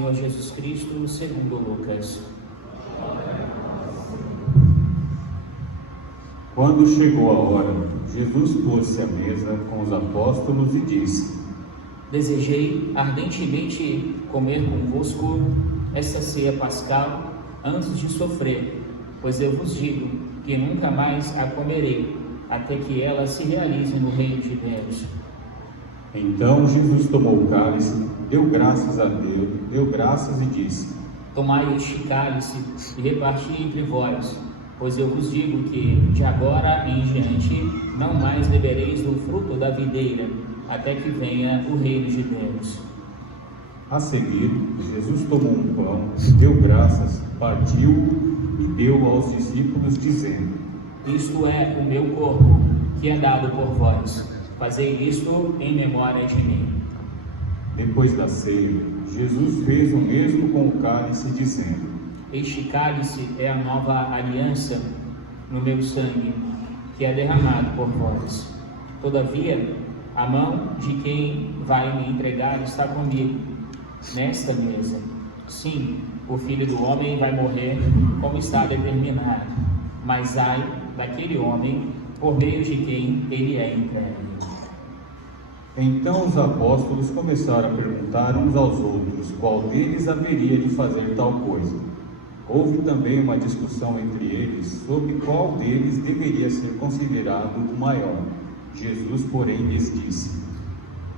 Senhor Jesus Cristo, segundo Lucas. Quando chegou a hora, Jesus pôs-se à mesa com os apóstolos e disse: Desejei ardentemente comer convosco esta ceia pascal antes de sofrer, pois eu vos digo que nunca mais a comerei, até que ela se realize no reino de Deus. Então Jesus tomou o cálice, deu graças a Deus, e disse: Tomai este cálice e reparti entre vós, pois eu vos digo que, de agora em diante, não mais bebereis do fruto da videira, até que venha o reino de Deus. A seguir, Jesus tomou um pão, deu graças, partiu-o e deu aos discípulos, dizendo: Isto é o meu corpo, que é dado por vós. Fazei isto em memória de mim. Depois da ceia, Jesus fez o mesmo com o cálice, dizendo: Este cálice é a nova aliança no meu sangue, que é derramado por vós. Todavia, a mão de quem vai me entregar está comigo, nesta mesa. Sim, o Filho do Homem vai morrer como está determinado, mas ai daquele homem por meio de quem ele é entregue. Então os apóstolos começaram a perguntar uns aos outros qual deles haveria de fazer tal coisa. Houve também uma discussão entre eles sobre qual deles deveria ser considerado o maior. Jesus, porém, lhes disse: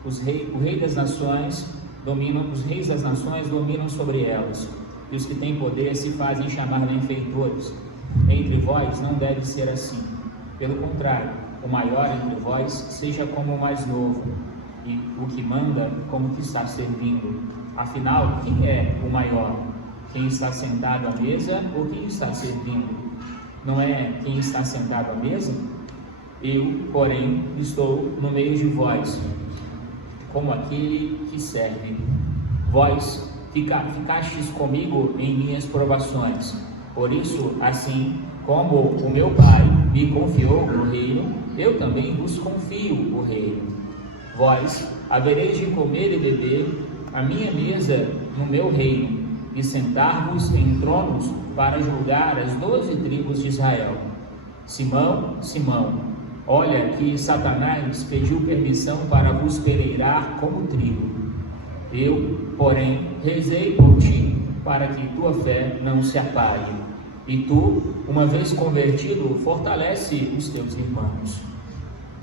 Os reis das nações dominam sobre elas, e os que têm poder se fazem chamar benfeitores. Entre vós não deve ser assim. Pelo contrário, o maior entre vós seja como o mais novo, e o que manda como o que está servindo. Afinal, quem é o maior? Quem está sentado à mesa ou quem está servindo? Não é quem está sentado à mesa? Eu, porém, estou no meio de vós, como aquele que serve. Vós ficastes comigo em minhas provações. Por isso, assim como o meu Pai me confiou o reino, eu também vos confio o reino. Vós havereis de comer e beber a minha mesa no meu reino, e sentar-vos em tronos para julgar as 12 tribos de Israel. Simão, Simão, olha que Satanás pediu permissão para vos pereirar como trigo. Eu, porém, rezei por ti, para que tua fé não se apague. E tu, uma vez convertido, fortalece os teus irmãos.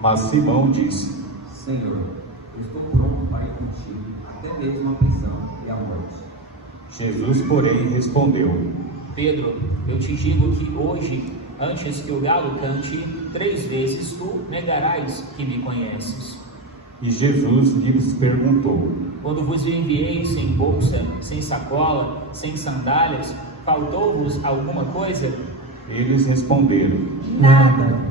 Mas Simão disse: Senhor, eu estou pronto para ir contigo, até mesmo a prisão e a morte. Jesus, porém, respondeu: Pedro, eu te digo que hoje, antes que o galo cante, 3 vezes tu negarás que me conheces. E Jesus lhes perguntou: Quando vos enviei sem bolsa, sem sacola, sem sandálias, faltou-vos alguma coisa? Eles responderam: Nada.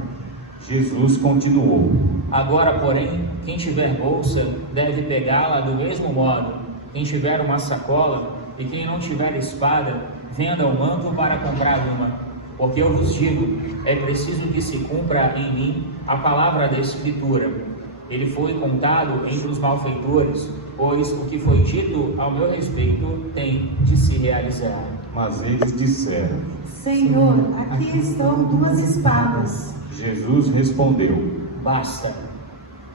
Jesus continuou: Agora, porém, quem tiver bolsa deve pegá-la do mesmo modo. Quem tiver uma sacola e quem não tiver espada, venda o manto para comprar uma. Porque eu vos digo, é preciso que se cumpra em mim a palavra da Escritura. Ele foi contado entre os malfeitores, pois o que foi dito ao meu respeito tem de se realizar. Mas eles disseram: Senhor, aqui estão 2 espadas. Jesus respondeu: Basta.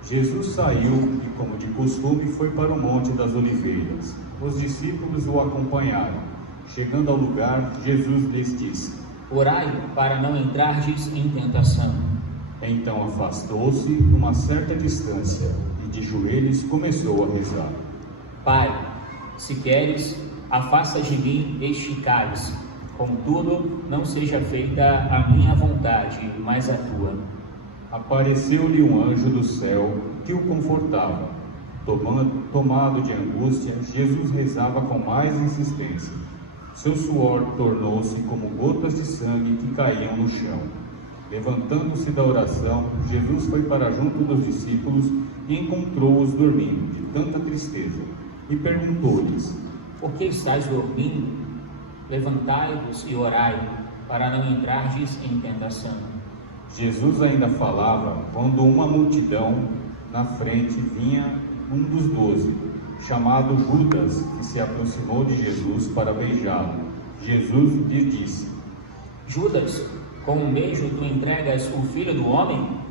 Jesus saiu e, como de costume, foi para o Monte das Oliveiras. Os discípulos o acompanharam. Chegando ao lugar, Jesus lhes disse: Orai para não entrardes em tentação. Então afastou-se uma certa distância e de joelhos começou a rezar: Pai, se queres, afasta de mim este cálice. Contudo, não seja feita a minha vontade, mas a tua. Apareceu-lhe um anjo do céu que o confortava. Tomado de angústia, Jesus rezava com mais insistência. Seu suor tornou-se como gotas de sangue que caíam no chão. Levantando-se da oração, Jesus foi para junto dos discípulos e encontrou-os dormindo, de tanta tristeza, e perguntou-lhes: Por que estáis dormindo? Levantai-vos e orai, para não entrardes em tentação. Jesus ainda falava quando uma multidão na frente vinha um dos 12, chamado Judas, que se aproximou de Jesus para beijá-lo. Jesus lhe disse: Judas, com um beijo tu entregas o Filho do Homem?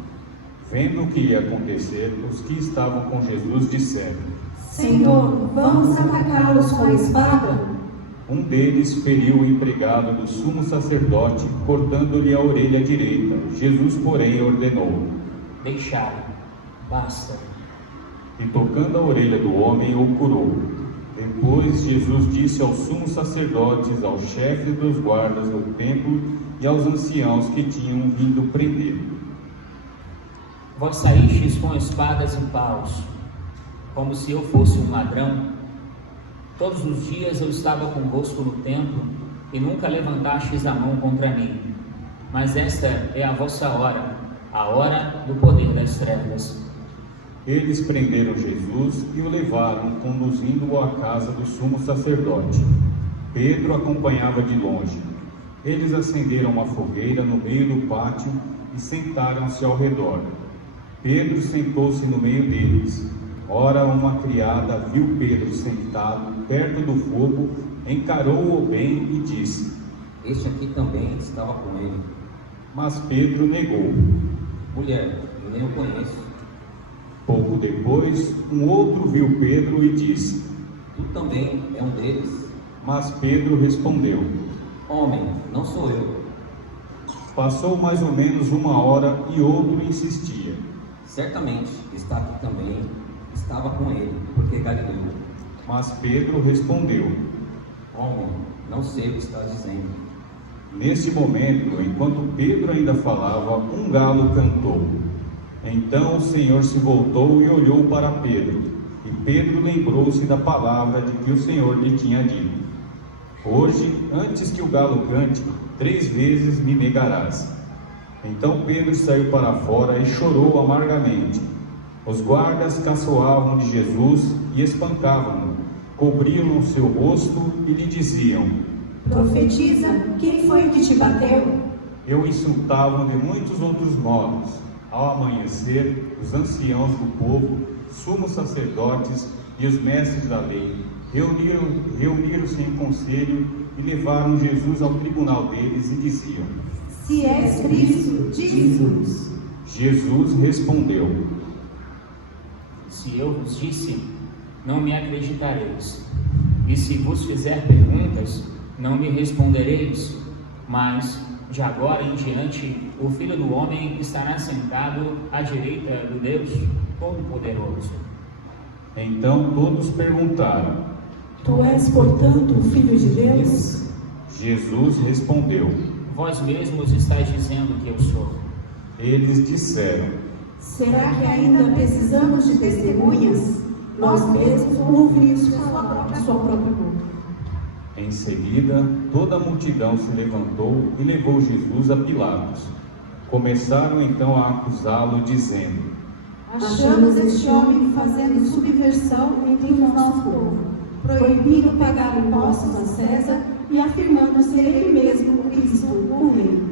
Vendo o que ia acontecer, os que estavam com Jesus disseram: Senhor, vamos atacá-los com a espada? Um deles feriu o empregado do sumo sacerdote, cortando-lhe a orelha direita. Jesus, porém, ordenou: Deixai, basta. E tocando a orelha do homem, o curou. Depois Jesus disse aos sumos sacerdotes, aos chefes dos guardas do templo e aos anciãos que tinham vindo prendê-lo: Vós saístes com espadas e paus, como se eu fosse um ladrão. Todos os dias eu estava convosco no templo, e nunca levantastes a mão contra mim. Mas esta é a vossa hora, a hora do poder das trevas. Eles prenderam Jesus e o levaram, conduzindo-o à casa do sumo sacerdote. Pedro acompanhava de longe. Eles acenderam uma fogueira no meio do pátio e sentaram-se ao redor. Pedro sentou-se no meio deles. Ora, uma criada viu Pedro sentado perto do fogo, encarou-o bem e disse: Este aqui também estava com ele. Mas Pedro negou. Mulher, eu nem o conheço. Pouco depois, um outro viu Pedro e disse: Tu também é um deles? Mas Pedro respondeu: Homem, não sou eu. Passou mais ou menos uma hora e outro insistia: Certamente está aqui também, estava com ele, porque é Galileu. Mas Pedro respondeu: Homem, não sei o que está dizendo. Nesse momento, enquanto Pedro ainda falava, um galo cantou. Então o Senhor se voltou e olhou para Pedro, e Pedro lembrou-se da palavra de que o Senhor lhe tinha dito: Hoje, antes que o galo cante, 3 vezes me negarás. Então Pedro saiu para fora e chorou amargamente. Os guardas caçoavam de Jesus e espancavam-no, cobriam o seu rosto e lhe diziam: Profetiza, quem foi que te bateu? Eu insultava de muitos outros modos. Ao amanhecer, os anciãos do povo, sumos sacerdotes e os mestres da lei reuniram-se em conselho e levaram Jesus ao tribunal deles e diziam: Se és Cristo, diz-nos. Jesus respondeu: Se eu vos disse, não me acreditareis. E se vos fizer perguntas, não me respondereis. Mas, de agora em diante, o Filho do Homem estará sentado à direita do Deus Todo-Poderoso. Então todos perguntaram: Tu és, portanto, o Filho de Deus? Jesus respondeu: Vós mesmos estáis dizendo que eu sou. Eles disseram: Será que ainda precisamos de testemunhas? Nós mesmos ouvimos com sua própria boca. Em seguida, toda a multidão se levantou e levou Jesus a Pilatos. Começaram então a acusá-lo, dizendo: Achamos este homem fazendo subversão entre o nosso povo, proibindo pagar impostos a César e afirmando ser ele mesmo o Cristo, o Rei.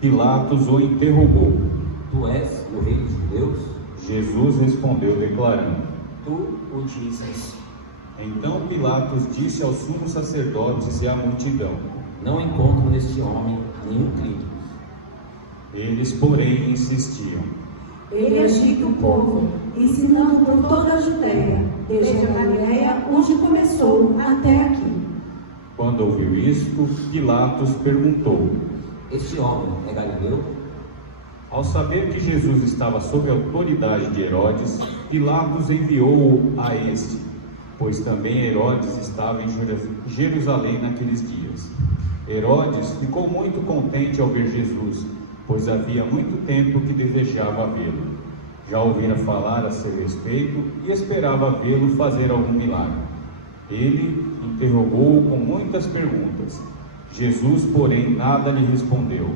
Pilatos o interrogou. Tu és o rei dos judeus? Jesus respondeu, declarando: Tu o dizes. Então Pilatos disse aos sumos sacerdotes e à multidão: Não encontro neste homem nenhum crime. Eles, porém, insistiam: Ele agita o povo, ensinando por toda a Judéia, desde a Galiléia, onde começou, até aqui. Quando ouviu isto, Pilatos perguntou: Este homem é Galileu? Ao saber que Jesus estava sob a autoridade de Herodes, Pilatos enviou-o a este, pois também Herodes estava em Jerusalém naqueles dias. Herodes ficou muito contente ao ver Jesus, pois havia muito tempo que desejava vê-lo. Já ouvira falar a seu respeito e esperava vê-lo fazer algum milagre. Ele interrogou-o com muitas perguntas. Jesus, porém, nada lhe respondeu.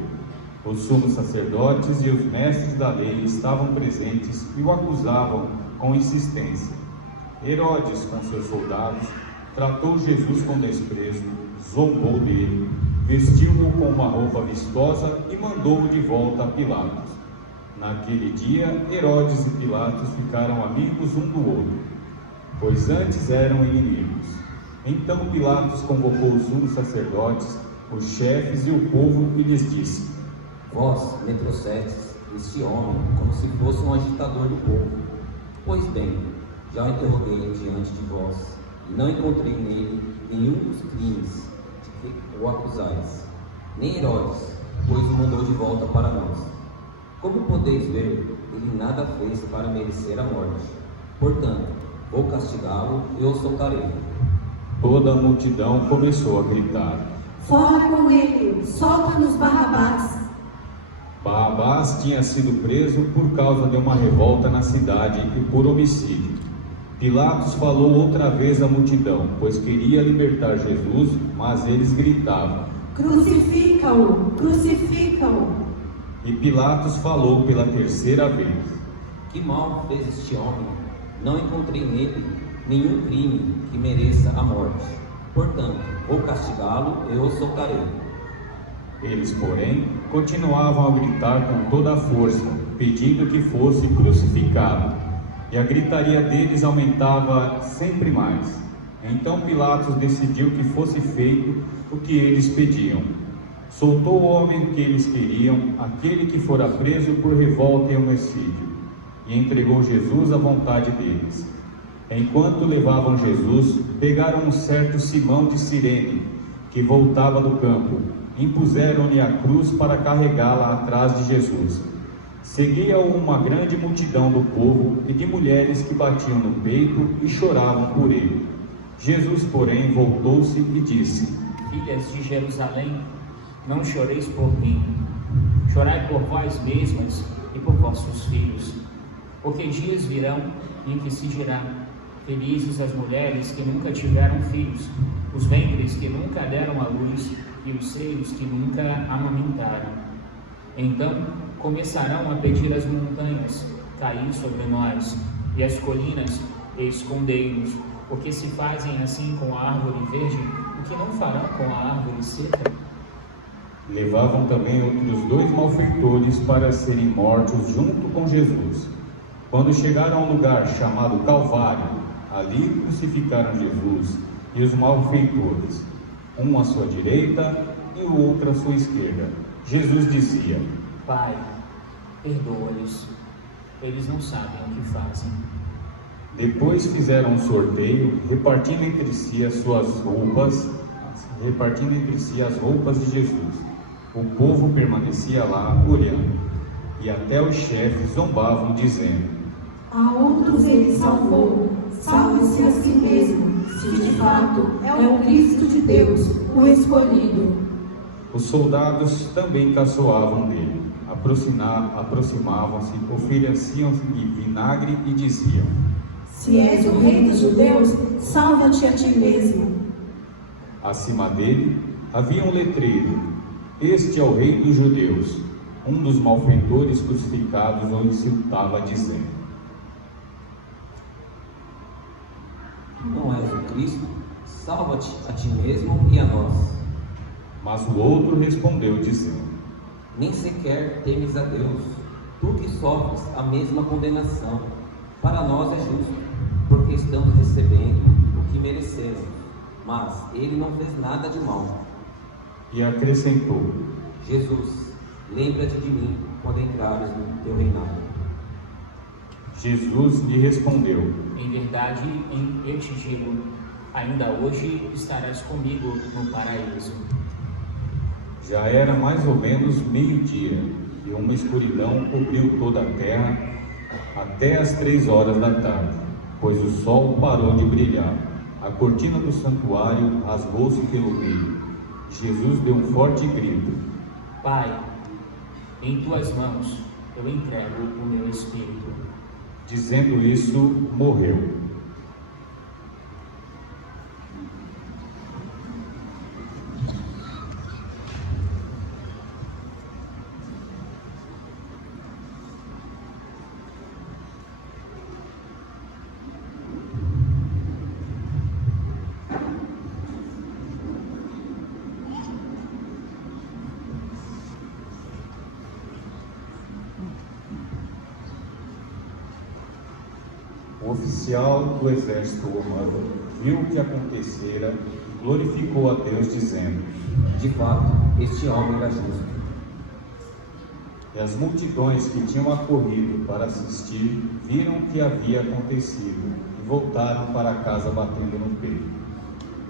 Os sumos sacerdotes e os mestres da lei estavam presentes e o acusavam com insistência. Herodes, com seus soldados, tratou Jesus com desprezo, zombou dele, vestiu-o com uma roupa vistosa e mandou-o de volta a Pilatos. Naquele dia, Herodes e Pilatos ficaram amigos um do outro. pois antes eram inimigos. Então Pilatos convocou os sumos sacerdotes, os chefes e o povo e lhes disse: Vós me trouxestes este homem como se fosse um agitador do povo. Pois bem, já o interroguei diante de vós, e não encontrei nele nenhum dos crimes de que o acusais, nem Herodes, pois o mandou de volta para nós. Como podeis ver, ele nada fez para merecer a morte. Portanto, vou castigá-lo e o soltarei. Toda a multidão começou a gritar: Fora com ele! Solta-nos Barrabás! Barrabás tinha sido preso por causa de uma revolta na cidade e por homicídio. Pilatos falou outra vez à multidão, pois queria libertar Jesus, mas eles gritavam: Crucifica-o! Crucifica-o! E Pilatos falou pela terceira vez: Que mal fez este homem? Não encontrei nele nenhum crime que mereça a morte. Portanto, vou castigá-lo e o soltarei. Eles, porém, continuavam a gritar com toda a força, pedindo que fosse crucificado. E a gritaria deles aumentava sempre mais. Então Pilatos decidiu que fosse feito o que eles pediam. Soltou o homem que eles queriam, aquele que fora preso por revolta e homicídio, e entregou Jesus à vontade deles. Enquanto levavam Jesus, pegaram um certo Simão de Cirene, que voltava do campo, impuseram-lhe a cruz para carregá-la atrás de Jesus. Seguia-o uma grande multidão do povo e de mulheres que batiam no peito e choravam por ele. Jesus, porém, voltou-se e disse: Filhas de Jerusalém, não choreis por mim, chorai por vós mesmas e por vossos filhos, porque dias virão em que se dirá: felizes as mulheres que nunca tiveram filhos, os ventres que nunca deram à luz e os seios que nunca amamentaram. Então começarão a pedir às montanhas: caí sobre nós, e às colinas: escondei-nos, porque se fazem assim com a árvore verde, o que não farão com a árvore seca? Levavam também outros 2 malfeitores para serem mortos junto com Jesus. Quando chegaram a um lugar chamado Calvário, ali crucificaram Jesus e os malfeitores, um à sua direita e o outro à sua esquerda. Jesus dizia: Pai, perdoa-lhes, eles não sabem o que fazem. Depois fizeram um sorteio, repartindo entre si as roupas de Jesus. O povo permanecia lá olhando, e até os chefes zombavam, dizendo: A outros ele salvou, salve-se a si mesmo, se de fato é o Cristo de Deus, o escolhido. Os soldados também caçoavam dele, aproximavam-se, ofereciam-lhe vinagre e diziam: Se és o rei dos judeus, salva-te a ti mesmo. Acima dele havia um letreiro: Este é o rei dos judeus. Um dos malfeitores crucificados o insultava, dizendo: Não és o Cristo? Salva-te a ti mesmo e a nós. Mas o outro respondeu, dizendo: Nem sequer temes a Deus, tu que sofres a mesma condenação. Para nós é justo, porque estamos recebendo o que merecemos, mas ele não fez nada de mal. E acrescentou: Jesus, lembra-te de mim quando entrares no teu reinado. Jesus lhe respondeu: Em verdade, eu te digo, ainda hoje estarás comigo no paraíso. Já era mais ou menos meio-dia, e uma escuridão cobriu toda a terra até as 3 horas da tarde, pois o sol parou de brilhar. A cortina do santuário rasgou-se pelo meio. Jesus deu um forte grito: Pai, em tuas mãos eu entrego o meu espírito. Dizendo isso, morreu. O O oficial do exército romano viu o que acontecera e glorificou a Deus, dizendo: De fato, este homem era justo. E as multidões que tinham acorrido para assistir viram o que havia acontecido e voltaram para casa batendo no peito.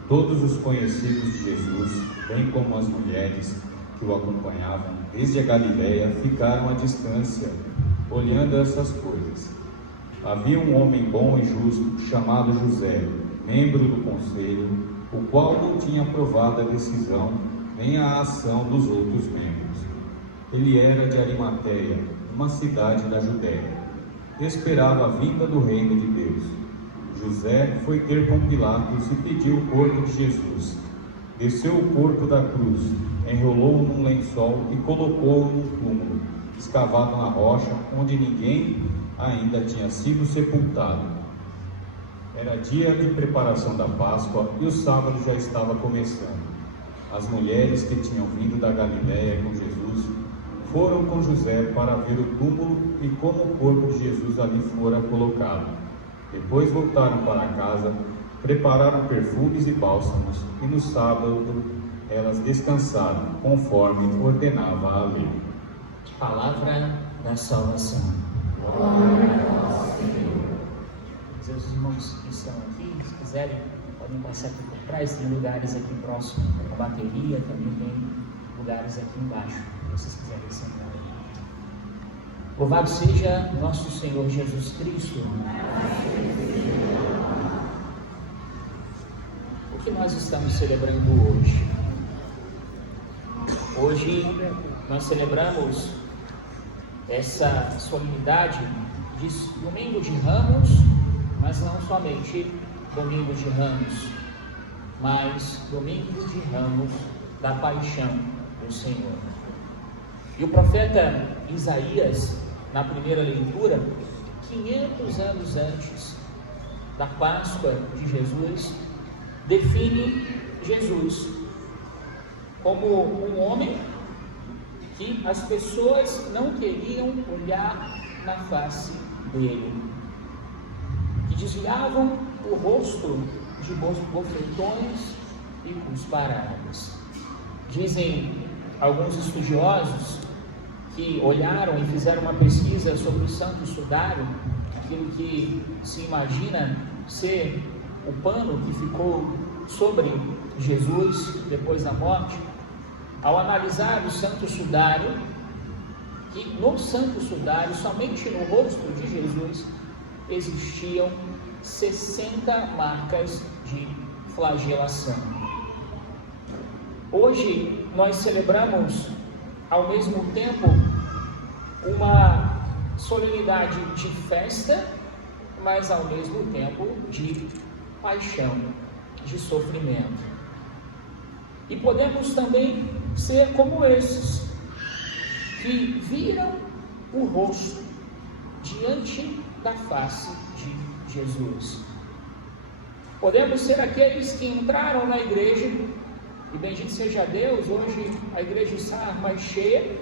Todos os conhecidos de Jesus, bem como as mulheres que o acompanhavam desde a Galiléia, ficaram à distância, olhando essas coisas. Havia um homem bom e justo, chamado José, membro do conselho, o qual não tinha aprovado a decisão nem a ação dos outros membros. Ele era de Arimateia, uma cidade da Judéia. Esperava a vinda do reino de Deus. José foi ter com Pilatos e pediu o corpo de Jesus. Desceu o corpo da cruz, enrolou-o num lençol e colocou-o num túmulo, escavado na rocha, onde ninguém ainda tinha sido sepultado. Era dia de preparação da Páscoa e o sábado já estava começando. As mulheres que tinham vindo da Galiléia com Jesus foram com José para ver o túmulo e como o corpo de Jesus ali fora colocado. Depois voltaram para casa, prepararam perfumes e bálsamos, e no sábado elas descansaram, conforme ordenava a lei. Palavra da salvação. Os irmãos que estão aqui, se quiserem, podem passar aqui por trás. Tem lugares aqui próximo com bateria, também tem lugares aqui embaixo, se vocês quiserem sentar. Louvado seja nosso Senhor Jesus Cristo. O que nós estamos celebrando hoje? Hoje nós celebramos essa solenidade de Domingo de Ramos, mas não somente Domingo de Ramos, mas Domingo de Ramos da Paixão do Senhor. E o profeta Isaías, na primeira leitura, 500 anos antes da Páscoa de Jesus, define Jesus como um homem que as pessoas não queriam olhar na face dele, que desviavam o rosto de bofetões e cusparadas. Dizem alguns estudiosos que olharam e fizeram uma pesquisa sobre o Santo Sudário, aquilo que se imagina ser o pano que ficou sobre Jesus depois da morte. Ao analisar o Santo Sudário, que no Santo Sudário, somente no rosto de Jesus, existiam 60 marcas de flagelação. Hoje nós celebramos ao mesmo tempo uma solenidade de festa, mas ao mesmo tempo de paixão, de sofrimento. E podemos também ser como esses que viram o rosto diante da face de Jesus. Podemos ser aqueles que entraram na igreja, e bendito seja Deus, hoje a igreja está mais cheia,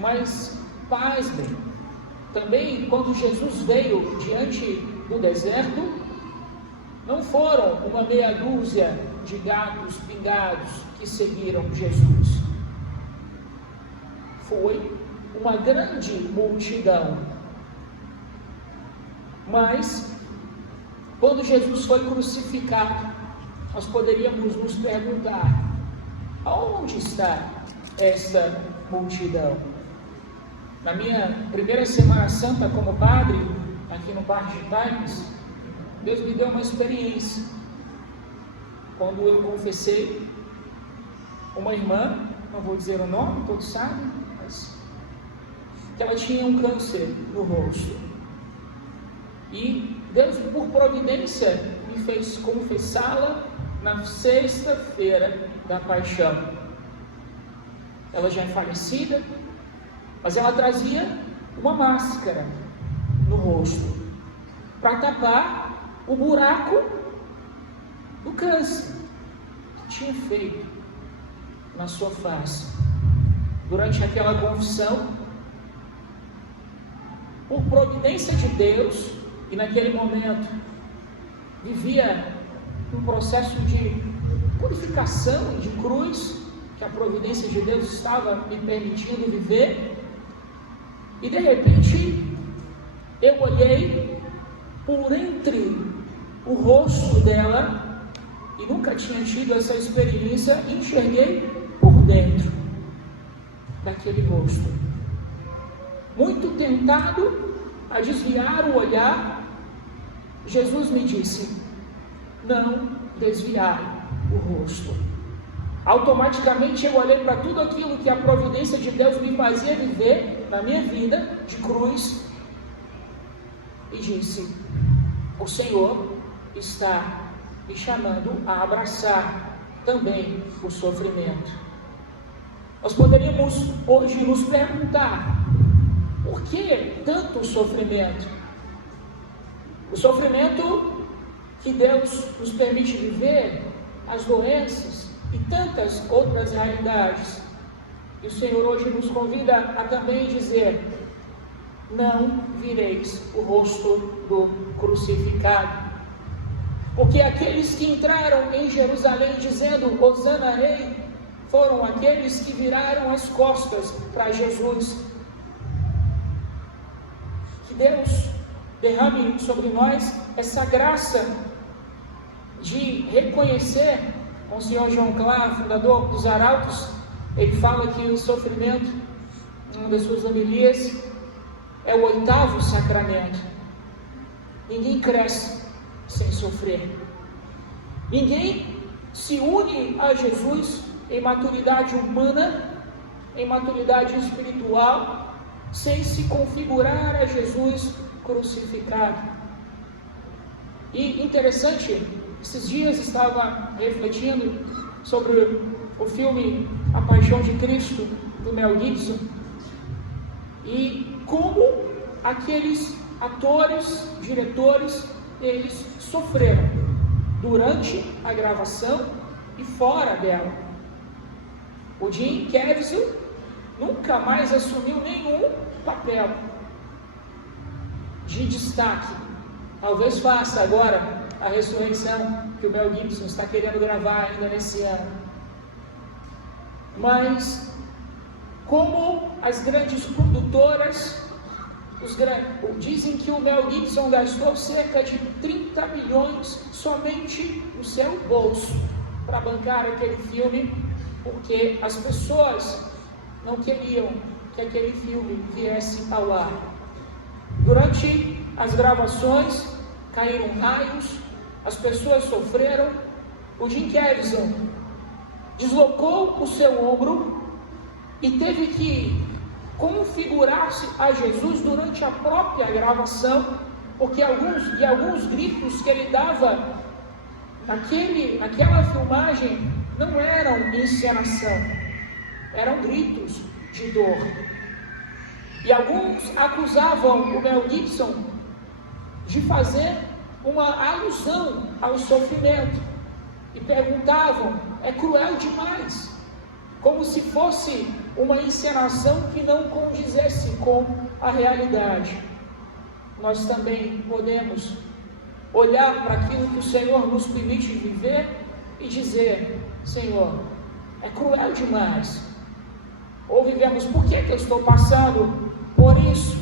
mas pasmem, também quando Jesus veio diante do deserto, não foram uma meia dúzia de gatos pingados que seguiram Jesus. Foi uma grande multidão. Mas, quando Jesus foi crucificado, nós poderíamos nos perguntar: aonde está essa multidão? Na minha primeira Semana Santa como padre, aqui no Parque de Times, Deus me deu uma experiência. Quando eu confessei uma irmã, não vou dizer o nome, todos sabem, mas que ela tinha um câncer no rosto. E Deus, por providência, me fez confessá-la na sexta-feira da Paixão. Ela já é falecida, mas ela trazia uma máscara no rosto para tapar o buraco do câncer que tinha feito na sua face. Durante aquela confissão, por providência de Deus, e naquele momento vivia um processo de purificação, de cruz, que a providência de Deus estava me permitindo viver, e de repente eu olhei por entre o rosto dela, e nunca tinha tido essa experiência, e enxerguei por dentro daquele rosto. Muito tentado a desviar o olhar, Jesus me disse: não desviar o rosto. Automaticamente eu olhei para tudo aquilo que a providência de Deus me fazia viver na minha vida de cruz e disse: o Senhor está me chamando a abraçar também o sofrimento. Nós poderíamos hoje nos perguntar: por que tanto sofrimento? O sofrimento que Deus nos permite viver, as doenças e tantas outras realidades. E o Senhor hoje nos convida a também dizer: não vireis o rosto do crucificado. Porque aqueles que entraram em Jerusalém dizendo Hosana Rei, foram aqueles que viraram as costas para Jesus. Que Deus derrame sobre nós essa graça de reconhecer. O senhor João Clar, fundador dos Arautos, ele fala que o sofrimento, em uma das suas homilias, é o 8º sacramento. Ninguém cresce sem sofrer. Ninguém se une a Jesus em maturidade humana, em maturidade espiritual, sem se configurar a Jesus crucificado. E interessante, esses dias estava refletindo sobre o filme A Paixão de Cristo, do Mel Gibson, e como aqueles atores, diretores, eles sofreram durante a gravação e fora dela. O Jim Caviezel nunca mais assumiu nenhum papel de destaque. Talvez faça agora a ressurreição que o Mel Gibson está querendo gravar ainda nesse ano. Mas como as grandes produtoras, dizem que o Mel Gibson gastou cerca de 30 milhões somente no seu bolso para bancar aquele filme, porque as pessoas não queriam que aquele filme viesse ao ar. Durante as gravações caíram raios, as pessoas sofreram. O Jim Caviezel deslocou o seu ombro e teve que configurar-se a Jesus durante a própria gravação, porque alguns gritos que ele dava naquela filmagem não eram encenação, eram gritos de dor. E alguns acusavam o Mel Gibson de fazer uma alusão ao sofrimento e perguntavam: é cruel demais, como se fosse uma encenação que não condizesse com a realidade. Nós também podemos olhar para aquilo que o Senhor nos permite viver e dizer: Senhor, é cruel demais. Ou vivemos: por que eu estou passando por isso?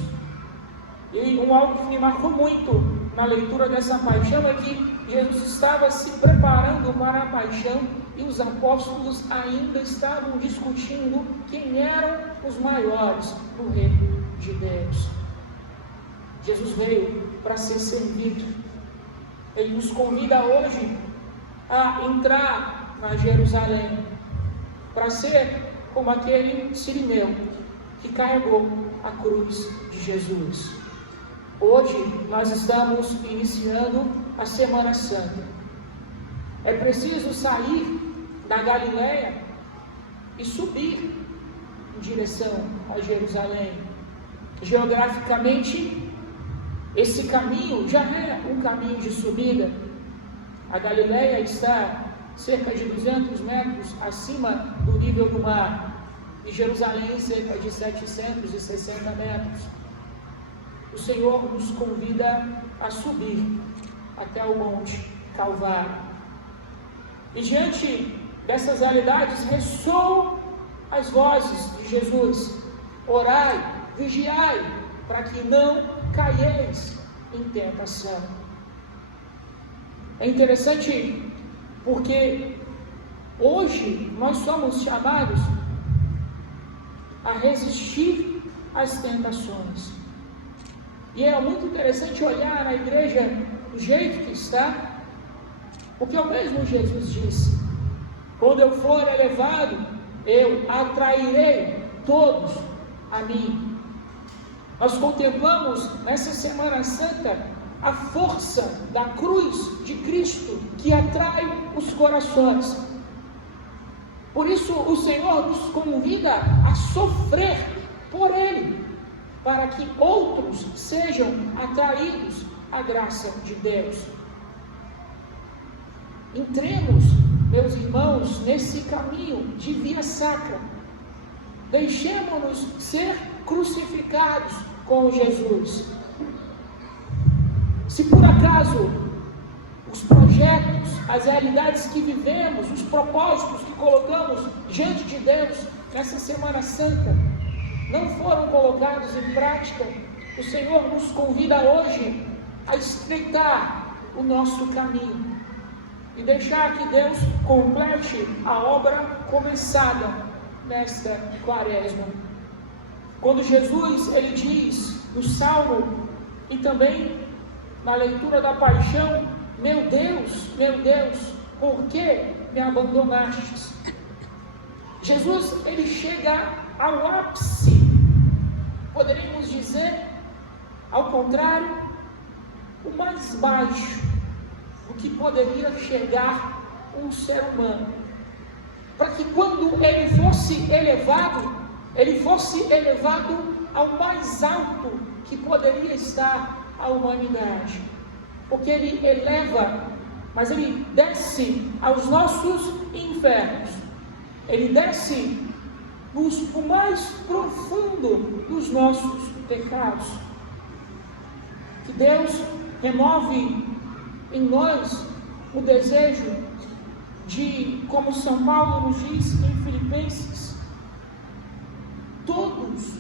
E algo que me marcou muito na leitura dessa paixão é que Jesus estava se preparando para a paixão e os apóstolos ainda estavam discutindo quem eram os maiores no reino de Deus. Jesus veio para ser servido. Ele nos convida hoje a entrar na Jerusalém, para ser como aquele sirineu que carregou a cruz de Jesus. Hoje nós estamos iniciando a Semana Santa. É preciso sair da Galileia e subir em direção a Jerusalém. Geograficamente, esse caminho já é um caminho de subida. A Galileia está cerca de 200 metros acima do nível do mar, e Jerusalém cerca de 760 metros. o Senhor nos convida a subir até o Monte Calvário. E diante dessas realidades ressoam as vozes de Jesus: orai, vigiai, para que não caieis em tentação. É interessante porque hoje nós somos chamados a resistir às tentações. E é muito interessante olhar na igreja do jeito que está, porque o mesmo Jesus disse: quando eu for elevado, eu atrairei todos a mim. Nós contemplamos nessa Semana Santa a força da cruz de Cristo que atrai os corações. Por isso o Senhor nos convida a sofrer por Ele, para que outros sejam atraídos à graça de Deus. Entremos, meus irmãos, nesse caminho de via sacra. Deixemos-nos ser crucificados com Jesus. Se por acaso os projetos, as realidades que vivemos, os propósitos que colocamos diante de Deus nessa Semana Santa não foram colocados em prática, o Senhor nos convida hoje a estreitar o nosso caminho e deixar que Deus complete a obra começada nesta Quaresma. Quando Jesus, ele diz no Salmo e também na leitura da Paixão: meu Deus, por que me abandonastes? Jesus, ele chega ao ápice, poderíamos dizer, ao contrário, o mais baixo do que poderia chegar um ser humano, para que quando ele fosse elevado ao mais alto que poderia estar a humanidade, porque ele eleva, mas ele desce aos nossos infernos, ele desce no mais profundo dos nossos pecados. Que Deus remove em nós o desejo de, como São Paulo nos diz em Filipenses, todos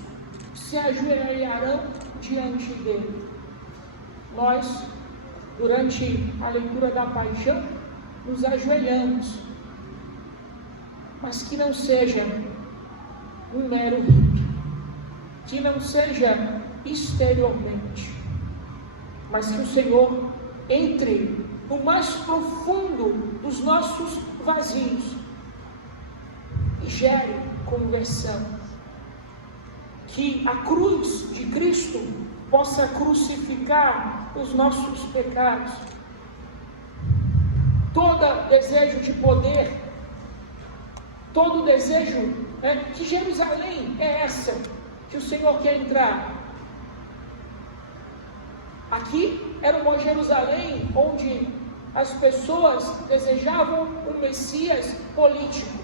se ajoelharão diante dele. Nós, durante a leitura da Paixão, nos ajoelhamos, mas que não seja um mero rito, que não seja exteriormente, mas que o Senhor entre no mais profundo dos nossos vazios e gere conversão. Que a cruz de Cristo possa crucificar os nossos pecados. Todo desejo de poder, todo desejo, que Jerusalém é essa que o Senhor quer entrar. Aqui era uma Jerusalém onde as pessoas desejavam um Messias político,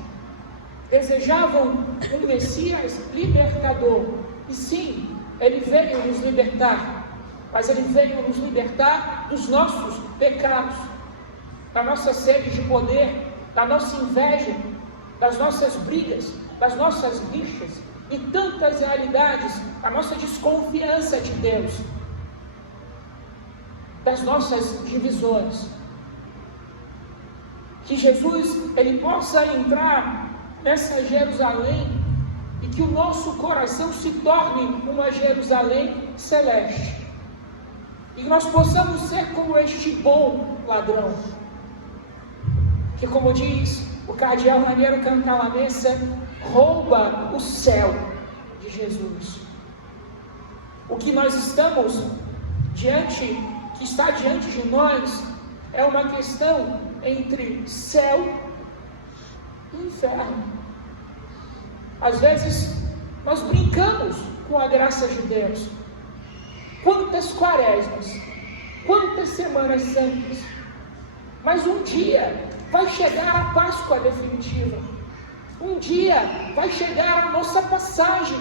desejavam um Messias libertador. E sim, ele veio nos libertar, mas ele veio nos libertar dos nossos pecados, da nossa sede de poder, da nossa inveja, das nossas brigas, das nossas rixas e tantas realidades, a nossa desconfiança de Deus, das nossas divisões. Que Jesus, ele possa entrar nessa Jerusalém e que o nosso coração se torne uma Jerusalém celeste, e que nós possamos ser como este bom ladrão, que, como diz o cardeal Raniero Cantalamessa, rouba o céu de Jesus. O que nós estamos diante, que está diante de nós, é uma questão entre céu e inferno. Às vezes nós brincamos com a graça de Deus. Quantas quaresmas, quantas semanas santas, mas um dia vai chegar a Páscoa definitiva. Um dia vai chegar a nossa passagem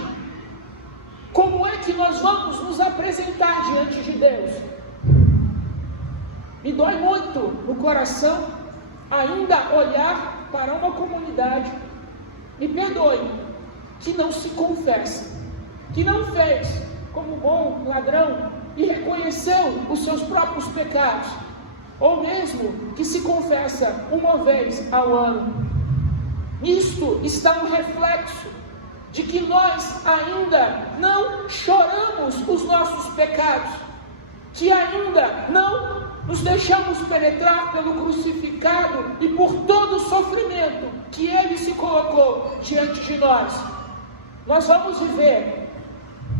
como como é que nós vamos nos apresentar diante de Deus? Me dói muito no coração ainda olhar para uma comunidade, me perdoe, que não se confessa, que não fez como bom ladrão e reconheceu os seus próprios pecados, ou mesmo que se confessa uma vez ao ano. Nisto está um reflexo de que nós ainda não choramos os nossos pecados, que ainda não nos deixamos penetrar pelo crucificado e por todo o sofrimento que Ele se colocou diante de nós. Nós vamos viver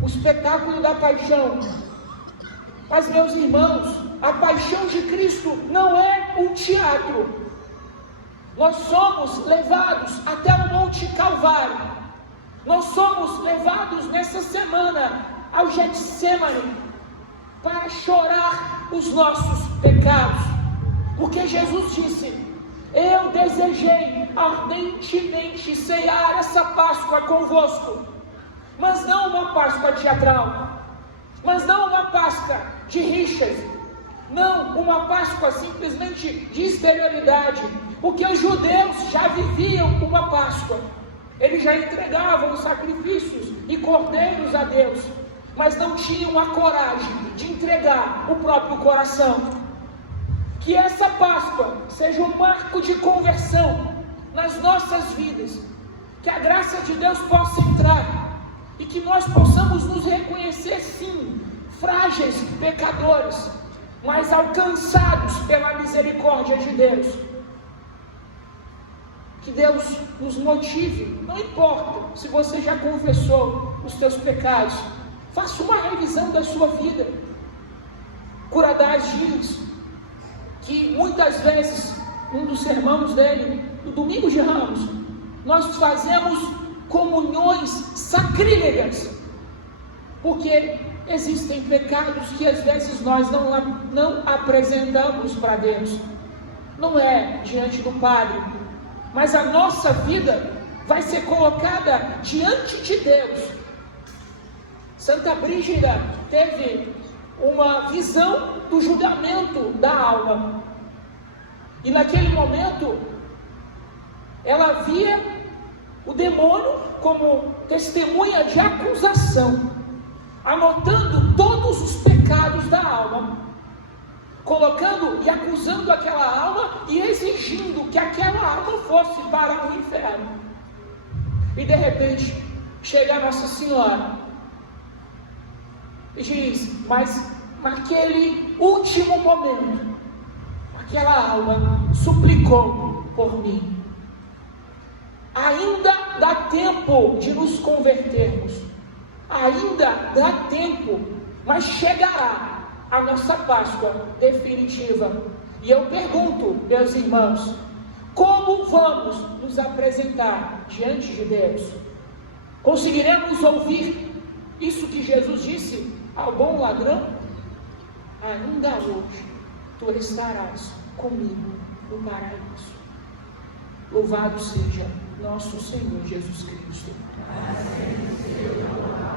o espetáculo da paixão. Mas, meus irmãos, a paixão de Cristo não é um teatro. Nós somos levados até o Monte Calvário. Nós somos levados nessa semana ao Getsemane para chorar os nossos pecados. Porque Jesus disse: eu desejei ardentemente cear essa Páscoa convosco, mas não uma Páscoa teatral, mas não uma Páscoa de rixas, não uma Páscoa simplesmente de exterioridade, porque os judeus já viviam uma Páscoa, eles já entregavam sacrifícios e cordeiros a Deus, mas não tinham a coragem de entregar o próprio coração. Que essa Páscoa seja um marco de conversão nas nossas vidas, que a graça de Deus possa entrar e que nós possamos nos reconhecer, sim, frágeis pecadores, mas alcançados pela misericórdia de Deus. Que Deus nos motive, não importa se você já confessou os seus pecados, faça uma revisão da sua vida. Curadás diz que muitas vezes, um dos sermões dele, no domingo de Ramos, nós fazemos comunhões sacrílegas, porque existem pecados que às vezes nós não apresentamos para Deus, não é diante do Padre, mas a nossa vida vai ser colocada diante de Deus. Santa Brígida teve uma visão do julgamento da alma, e naquele momento ela via o demônio como testemunha de acusação, anotando todos os pecados da alma, colocando e acusando aquela alma e exigindo que aquela alma fosse para o inferno. E de repente chega a Nossa Senhora e diz: mas naquele último momento, aquela alma suplicou por mim. Ainda dá tempo de nos convertermos, ainda dá tempo, mas chegará a nossa Páscoa definitiva. E eu pergunto, meus irmãos, como vamos nos apresentar diante de Deus? Conseguiremos ouvir isso que Jesus disse ao bom ladrão? Ainda hoje tu estarás comigo no paraíso. Louvado seja nosso Senhor Jesus Cristo. Amém.